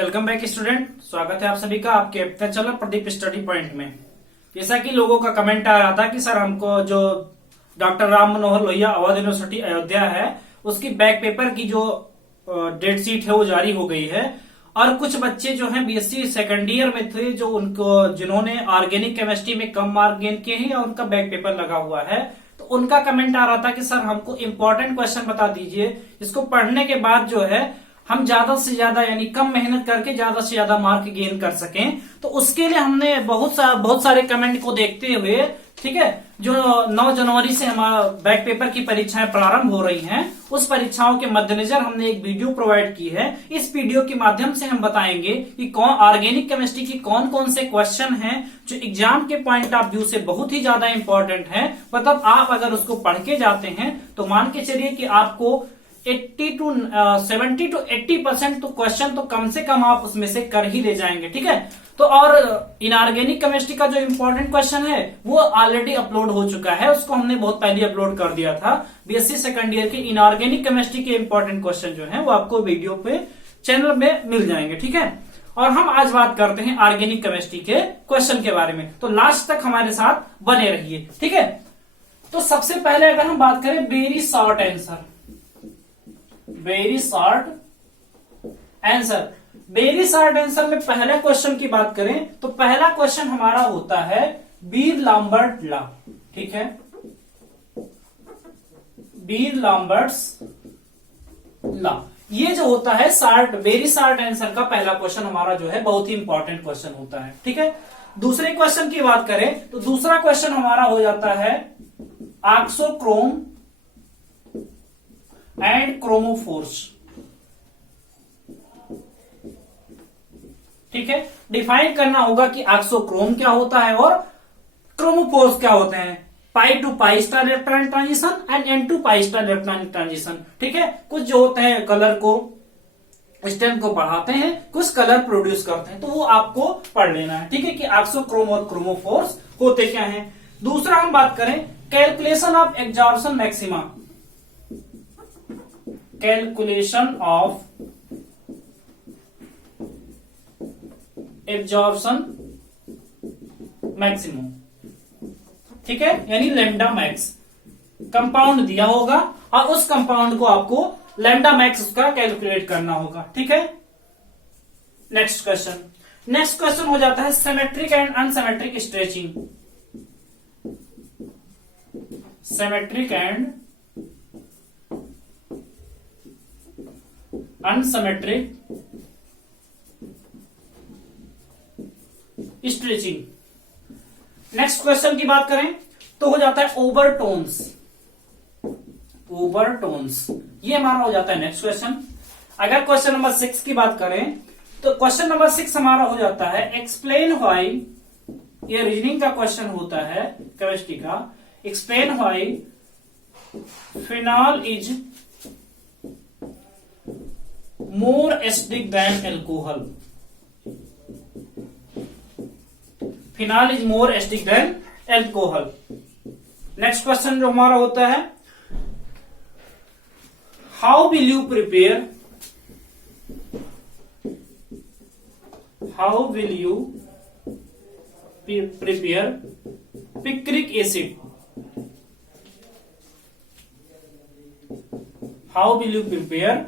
Welcome back student. स्वागत है आप सभी का आपके अपने चैनल प्रदीप स्टडी पॉइंट में। जैसा कि लोगों का कमेंट आ रहा था कि सर हमको जो डॉक्टर राम मनोहर लोहिया अवध यूनिवर्सिटी अयोध्या है उसकी बैक पेपर की जो डेट शीट है वो जारी हो गई है। और कुछ बच्चे जो हैं बीएससी सेकंड ईयर में थे जो उनको जिन्होंने ऑर्गेनिक केमिस्ट्री में कम मार्क गेन किए हैं या उनका बैक पेपर लगा हुआ है, तो उनका कमेंट आ रहा था कि सर हमको इंपॉर्टेंट क्वेश्चन बता दीजिए जिसको पढ़ने के बाद जो है हम ज्यादा से ज्यादा यानी कम मेहनत करके ज्यादा से ज्यादा मार्क गेन कर सकें। तो उसके लिए हमने बहुत सारे कमेंट को देखते हुए, ठीक है, जो 9 जनवरी से हमारा बैक पेपर की परीक्षाएं प्रारंभ हो रही हैं, उस परीक्षाओं के मद्देनजर हमने एक वीडियो प्रोवाइड की है। इस वीडियो के माध्यम से हम बताएंगे कि कौन ऑर्गेनिक केमिस्ट्री की कौन कौन से क्वेश्चन हैं जो एग्जाम के पॉइंट ऑफ व्यू से बहुत ही ज्यादा इंपॉर्टेंट है। मतलब आप अगर उसको पढ़ के जाते हैं तो मान के चलिए कि आपको 70 to 80% तो क्वेश्चन तो कम से कम आप उसमें से कर ही ले जाएंगे, ठीक है। तो और इनऑर्गेनिक केमिस्ट्री का जो इंपॉर्टेंट क्वेश्चन है वो ऑलरेडी अपलोड हो चुका है, उसको हमने बहुत पहले अपलोड कर दिया था। बीएससी सेकंड ईयर के इनऑर्गेनिक केमिस्ट्री के इंपॉर्टेंट क्वेश्चन जो है वो आपको वीडियो पे चैनल में मिल जाएंगे, ठीक है। और हम आज बात करते हैं ऑर्गेनिक केमिस्ट्री के क्वेश्चन के बारे में, तो लास्ट तक हमारे साथ बने रहिए, ठीक है। तो सबसे पहले अगर हम बात करें very short answer, very short answer में पहले क्वेश्चन की बात करें तो पहला क्वेश्चन हमारा होता है बीर लैम्बर्ट लॉ, ठीक है। बीर लैम्बर्ट्स लॉ ये जो होता है वेरी शॉर्ट आंसर का पहला क्वेश्चन हमारा जो है बहुत ही इंपॉर्टेंट क्वेश्चन होता है, ठीक है। दूसरे क्वेश्चन की बात करें तो दूसरा क्वेश्चन हमारा हो जाता है ऑक्सोक्रोम एंड क्रोमोफोर्स, ठीक है। डिफाइन करना होगा कि ऑक्सोक्रोम क्या होता है और क्रोमोफोर्स क्या होते हैं। Pi to pi star electronic transition and n to pi star electronic transition, ठीक है। कुछ जो होते हैं कलर को स्ट्रेंथ को बढ़ाते हैं, कुछ कलर प्रोड्यूस करते हैं, तो वो आपको पढ़ लेना है, ठीक है, कि ऑक्सोक्रोम और क्रोमोफोर्स होते क्या हैं। दूसरा हम बात करें calculation of absorption maxima, calculation of absorption maximum, ठीक है, यानी लैम्डा मैक्स कंपाउंड दिया होगा और उस कंपाउंड को आपको लैम्डा मैक्स उसका कैलकुलेट करना होगा, ठीक है। नेक्स्ट क्वेश्चन हो जाता है symmetric and unsymmetric stretching, symmetric and unsymmetric stretching. Next question की बात करें तो हो जाता है ओवरटोन्स, ये हमारा हो जाता है नेक्स्ट क्वेश्चन। अगर क्वेश्चन नंबर 6 की बात करें तो क्वेश्चन नंबर 6 हमारा हो जाता है एक्सप्लेन व्हाई, ये रीजनिंग का क्वेश्चन होता है केमिस्ट्री का। Explain why phenol is more acidic than alcohol, phenol is more acidic than alcohol। Next question जो हमारा होता है how will you prepare picric acid, how will you prepare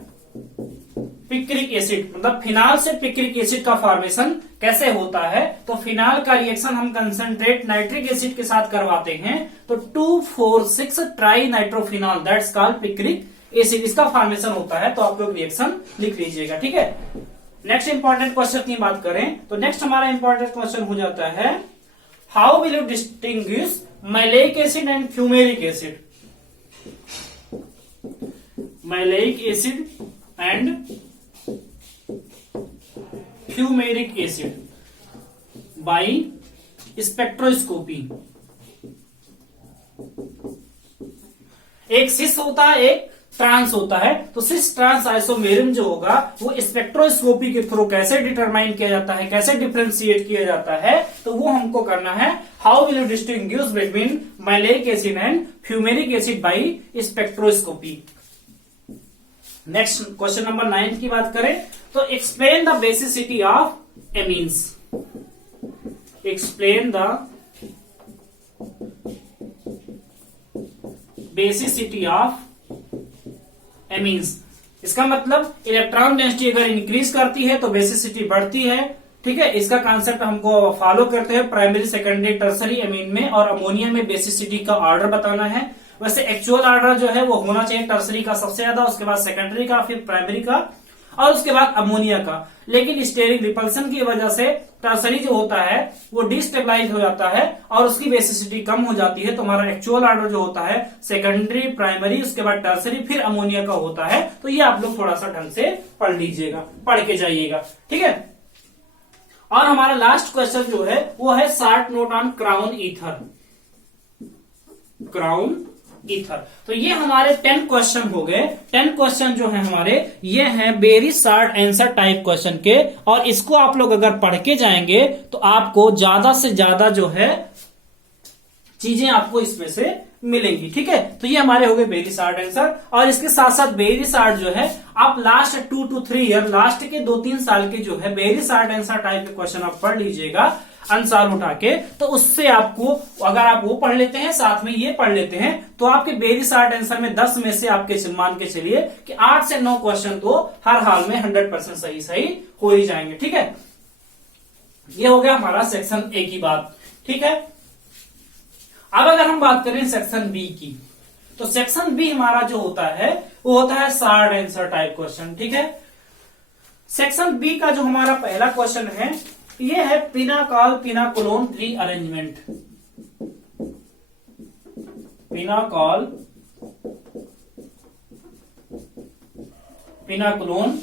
picric acid, मतलब phenol से picric acid का formation कैसे होता है। तो फिनाल का रिएक्शन हम कंसंट्रेट नाइट्रिक एसिड के साथ करवाते हैं, तो 2,4,6 try nitrophenol that's called picric acid, इसका फॉर्मेशन होता है। तो आप लोग रिएक्शन लिख लीजिएगा, ठीक है। नेक्स्ट इंपॉर्टेंट क्वेश्चन की बात करें तो नेक्स्ट हमारा इंपॉर्टेंट क्वेश्चन हो जाता है how will you distinguish maleic acid and fumaric acid, maleic acid and fumaric acid by spectroscopy. एक सिस होता है एक ट्रांस होता है, तो सिस ट्रांस आइसोमेरिज्म जो होगा वो स्पेक्ट्रोस्कोपी के थ्रू कैसे डिटरमाइन किया जाता है, कैसे डिफरेंशिएट किया जाता है, तो वो हमको करना है। How will you distinguish between maleic acid and fumaric acid by spectroscopy. Next question number 9 की बात करें तो explain the basicity of amines. Explain the basicity of amines. इसका मतलब इलेक्ट्रॉन डेंसिटी अगर इंक्रीज करती है तो बेसिसिटी बढ़ती है। ठीक है, इसका कॉन्सेप्ट हमको फॉलो करते हैं प्राइमरी, सेकेंडरी, टर्सरी एमीन में, और अमोनिया में बेसिसिटी का ऑर्डर बताना है। वैसे एक्चुअल ऑर्डर जो है वो होना चाहिए टर्सरी का सबसे ज्यादा, उसके बाद सेकेंडरी का, फिर प्राइमरी का, और उसके बाद अमोनिया का। लेकिन स्टेरिक रिपल्सन की वजह से टर्सरी जो होता है वो डिस्टेबलाइज हो जाता है और उसकी बेसिसिटी कम हो जाती है। तो हमारा एक्चुअल ऑर्डर जो होता है सेकेंडरी, प्राइमरी, उसके बाद टर्सरी, फिर अमोनिया का होता है। तो ये आप लोग थोड़ा सा ढंग से पढ़ लीजिएगा, पढ़ के जाइएगा। ठीक है, और हमारा लास्ट क्वेश्चन जो है वो है short note on crown ether. Crown ether. तो ये हमारे 10 क्वेश्चन हो गए। 10 क्वेश्चन जो है हमारे ये हैं very short answer type question के, और इसको आप लोग अगर पढ़ के जाएंगे तो आपको ज्यादा से ज्यादा जो है चीजें आपको इसमें से मिलेंगी। ठीक है, तो ये हमारे हो गए वेरी शॉर्ट आंसर। और इसके साथ साथ वेरी शॉर्ट जो है आप लास्ट 2 to 3 ईयर, लास्ट के 2-3 साल के जो है वेरी शॉर्ट आंसर टाइप के क्वेश्चन आप पढ़ लीजिएगा आंसर उठा के। तो उससे आपको, अगर आप वो पढ़ लेते हैं साथ में ये पढ़ लेते हैं, तो आपके वेरी शॉर्ट आंसर में 10 में से आपके मान के चलिए कि 8 से 9 क्वेश्चन तो हर हाल में 100% सही हो ही जाएंगे। ठीक है, ये हो गया हमारा सेक्शन ए की बात। ठीक है, अब अगर हम बात करें सेक्शन बी की, तो सेक्शन बी हमारा जो होता है वो होता है शॉर्ट आंसर टाइप क्वेश्चन। ठीक है, सेक्शन बी का जो हमारा पहला क्वेश्चन है ये है pinacol pinacolone rearrangement. Pinacol pinacolone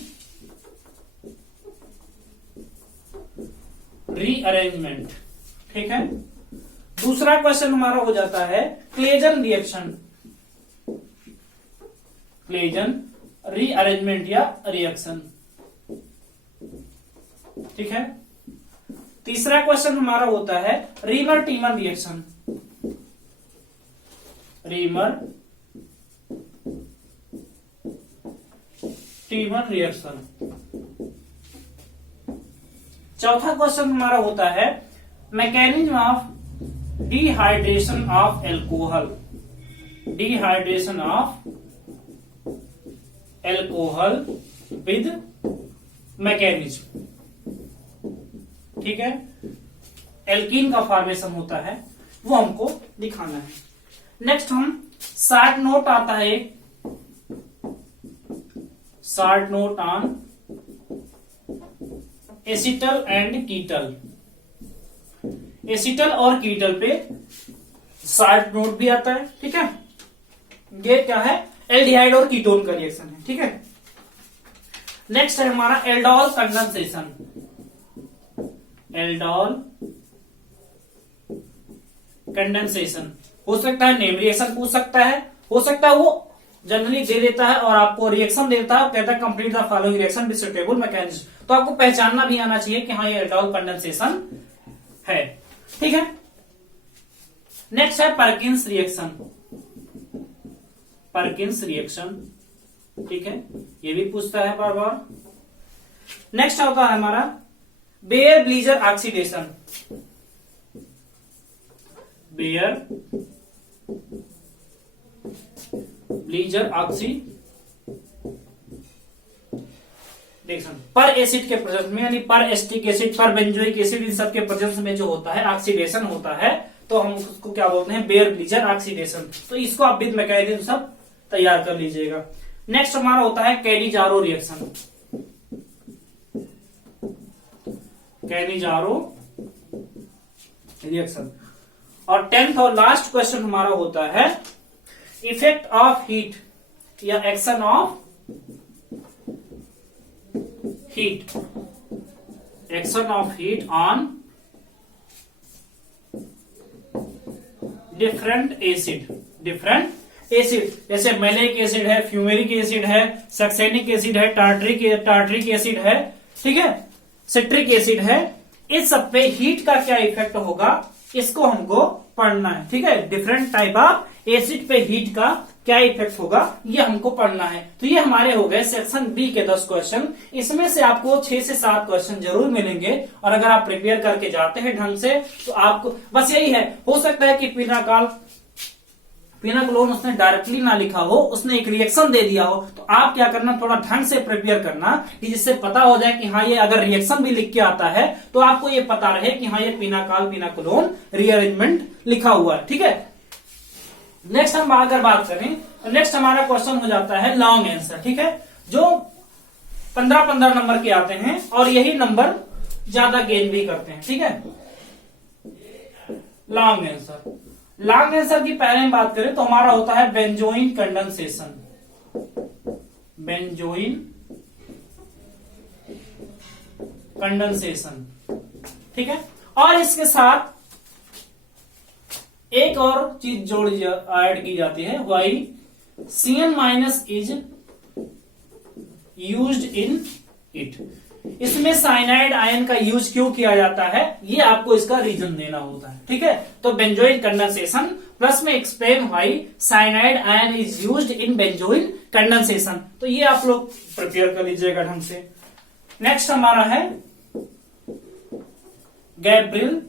rearrangement. ठीक है, दूसरा क्वेश्चन हमारा हो जाता है क्लेजन रिएक्शन, क्लेजन रीअरेंजमेंट या रिएक्शन। ठीक है, तीसरा क्वेश्चन हमारा होता है Reimer Tiemann reaction, Reimer Tiemann reaction. चौथा क्वेश्चन हमारा होता है mechanism of dehydration of alcohol, dehydration of alcohol with mechanism. ठीक है, एल्कीन का फॉर्मेशन होता है वो हमको दिखाना है। नेक्स्ट हम शॉर्ट नोट आता है, short note on acetal and ketal. Acetal और कीटल पे शॉर्ट नोट भी आता है। ठीक है, ये क्या है, एल्डिहाइड और कीटोन का रिएक्शन है। ठीक है, नेक्स्ट है हमारा एल्डोल कंडेंसेशन, एल्डोल कंडेंसेशन। हो सकता है नेम रिएक्शन पूछ सकता है, हो सकता है वो जनरली दे देता है और आपको रिएक्शन देता है, कहता है complete the following reaction with suitable mechanism. तो आपको पहचानना भी आना चाहिए कि हाँ ये एल्डोल कंडेंसेशन है। ठीक है, नेक्स्ट है परकिंस रिएक्शन, परकिंस रिएक्शन। ठीक है, ये भी पूछता है बार बार। नेक्स्ट होता है हमारा बेयर ब्लीजर ऑक्सीडेशन, बेयर ब्लीजर ऑक्सीडेशन पर एसिड के प्रेजेंस में, यानी पर एस्टिक एसिड, पर बेंजोइक एसिड, इन सब के प्रेजेंस में जो होता है ऑक्सीडेशन होता है, तो हम उसको क्या बोलते हैं, बेयर ब्लीजर ऑक्सीडेशन। तो इसको आप विद मैकेनिज्म सब तैयार कर लीजिएगा। नेक्स्ट हमारा होता है कैनिजारो रिएक्शन, कैनिजारो रिएक्शन। और 10th और लास्ट क्वेश्चन हमारा होता है इफेक्ट ऑफ हीट या action of heat, action of heat on different acid, different acid. जैसे मैलिक एसिड है, फ्यूमेरिक एसिड है, सक्सेनिक एसिड है, टार्ट्रिक एसिड है, ठीक है, सिट्रिक एसिड है। इस सब पे हीट का क्या इफेक्ट होगा इसको हमको पढ़ना है। ठीक है, डिफरेंट टाइप ऑफ एसिड पे हीट का क्या इफेक्ट होगा ये हमको पढ़ना है। तो ये हमारे हो गए सेक्शन बी के 10 क्वेश्चन। इसमें से आपको 6 से 7 क्वेश्चन जरूर मिलेंगे और अगर आप प्रिपेयर करके जाते हैं ढंग से तो आपको बस यही है, हो सकता है कि पिनाकोलोन उसने डायरेक्टली ना लिखा हो, उसने एक रिएक्शन दे दिया हो, तो आप क्या करना, थोड़ा ढंग से प्रिपेयर करना कि जिससे पता हो जाए कि हाँ ये अगर रिएक्शन भी लिख के आता है तो आपको ये पता रहे कि हाँ ये पिनाकोलोन रीअरेंजमेंट लिखा हुआ है। ठीक है, नेक्स्ट हम अगर बात करें तो नेक्स्ट हमारा क्वेश्चन हो जाता है लॉन्ग आंसर। ठीक है, जो 15-15 नंबर के आते हैं और यही नंबर ज्यादा गेन भी करते हैं। ठीक है, लॉन्ग आंसर। लॉन्ग आंसर की पहले हम बात करें तो हमारा होता है बेंजोइन कंडेंसेशन। Benzoin condensation. ठीक है, और इसके साथ एक और चीज ऐड की जाती है, why CN minus is used in it. इसमें साइनाइड आयन का यूज क्यों किया जाता है ये आपको इसका रीजन देना होता है। ठीक है, तो बेंजोइन कंडेंसेशन प्लस में explain why cyanide ion is used in benzoin condensation. तो ये आप लोग प्रिपेयर कर लीजिएगा ढंग से। नेक्स्ट हमारा है गैब्रियल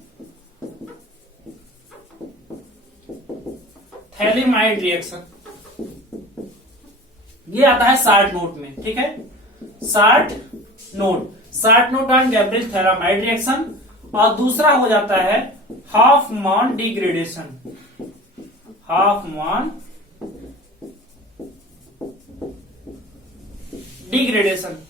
थैलेमाइड रिएक्शन। ये आता है शार्ट नोट में। ठीक है, short note on Gabriel phthalimide reaction. और दूसरा हो जाता है हॉफमैन डिग्रेडेशन।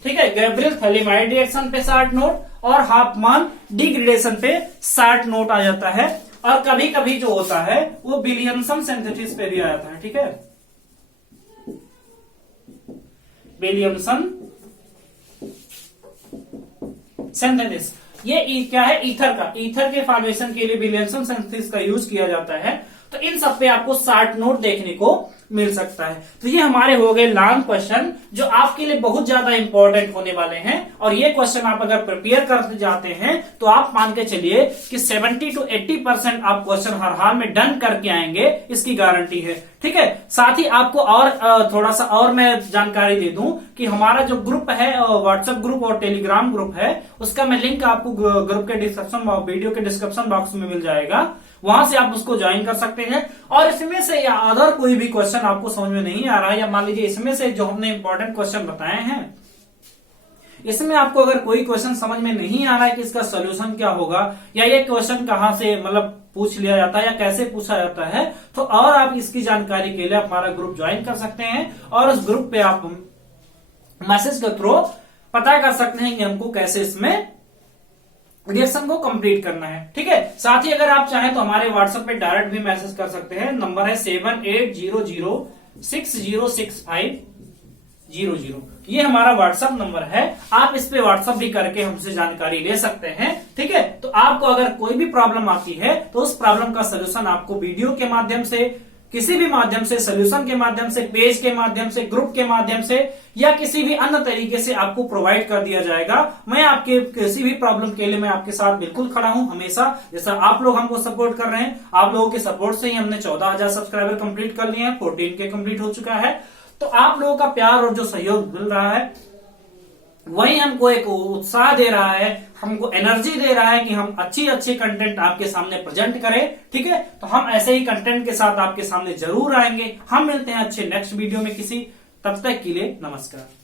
ठीक है, गैब्रियल थैलेमाइड रिएक्शन पे शार्ट नोट और हॉफमैन डिग्रेडेशन पे शार्ट नोट आ जाता है। और कभी कभी जो होता है वो विलियमसन सिंथेसिस पे भी आ जाता है। ठीक है, विलियमसन सिंथेसिस, ये क्या है, ईथर के फॉर्मेशन के लिए विलियमसन सिंथेसिस का यूज किया जाता है। तो इन सब पे आपको शार्ट नोट देखने को मिल सकता है। तो ये हमारे हो गए लॉन्ग क्वेश्चन जो आपके लिए बहुत ज्यादा इंपॉर्टेंट होने वाले हैं। और ये क्वेश्चन आप अगर प्रिपेयर करते जाते हैं तो आप मान के चलिए कि 70 to 80% आप क्वेश्चन हर हाल में डन करके आएंगे, इसकी गारंटी है। ठीक है, साथ ही आपको और थोड़ा सा और मैं जानकारी दे दूं कि हमारा जो ग्रुप है व्हाट्सएप ग्रुप और टेलीग्राम ग्रुप है, उसका मैं लिंक आपको ग्रुप के डिस्क्रिप्शन वीडियो के डिस्क्रिप्शन बॉक्स में मिल जाएगा, वहां से आप उसको ज्वाइन कर सकते हैं। और इसमें से या अदर कोई भी क्वेश्चन आपको समझ में नहीं आ रहा है, या मान लीजिए इसमें से जो हमने इंपॉर्टेंट क्वेश्चन बताए हैं इसमें आपको अगर कोई क्वेश्चन समझ में नहीं आ रहा है कि इसका सोल्यूशन क्या होगा या ये क्वेश्चन कहां से मतलब पूछ लिया जाता है या कैसे पूछा जाता है, तो और आप इसकी जानकारी के लिए हमारा ग्रुप ज्वाइन कर सकते हैं और उस ग्रुप पे आप मैसेज के थ्रू पता कर सकते हैं कि हमको कैसे इसमें रिएक्शन को कंप्लीट करना है। ठीक है, साथ ही अगर आप चाहें तो हमारे व्हाट्सएप पे डायरेक्ट भी मैसेज कर सकते हैं। नंबर है 7800606500। ये हमारा व्हाट्सएप नंबर है, आप इस पे व्हाट्सएप भी करके हमसे जानकारी ले सकते हैं। ठीक है, तो आपको अगर कोई भी प्रॉब्लम आती है तो उस प्रॉब्लम का सोल्यूशन आपको वीडियो के माध्यम से, किसी भी माध्यम से, सोल्यूशन के माध्यम से, पेज के माध्यम से, ग्रुप के माध्यम से या किसी भी अन्य तरीके से आपको प्रोवाइड कर दिया जाएगा। मैं आपके किसी भी प्रॉब्लम के लिए मैं आपके साथ बिल्कुल खड़ा हूं हमेशा। जैसा आप लोग हमको सपोर्ट कर रहे हैं, आप लोगों के सपोर्ट से ही हमने 14,000 सब्सक्राइबर कंप्लीट कर लिए हैं, 14K कंप्लीट हो चुका है। तो आप लोगों का प्यार और जो सहयोग मिल रहा है वही हमको एक उत्साह दे रहा है, हमको एनर्जी दे रहा है कि हम अच्छी कंटेंट आपके सामने प्रेजेंट करें। ठीक है, तो हम ऐसे ही कंटेंट के साथ आपके सामने जरूर आएंगे। हम मिलते हैं अच्छे नेक्स्ट वीडियो में किसी, तब तक के लिए नमस्कार।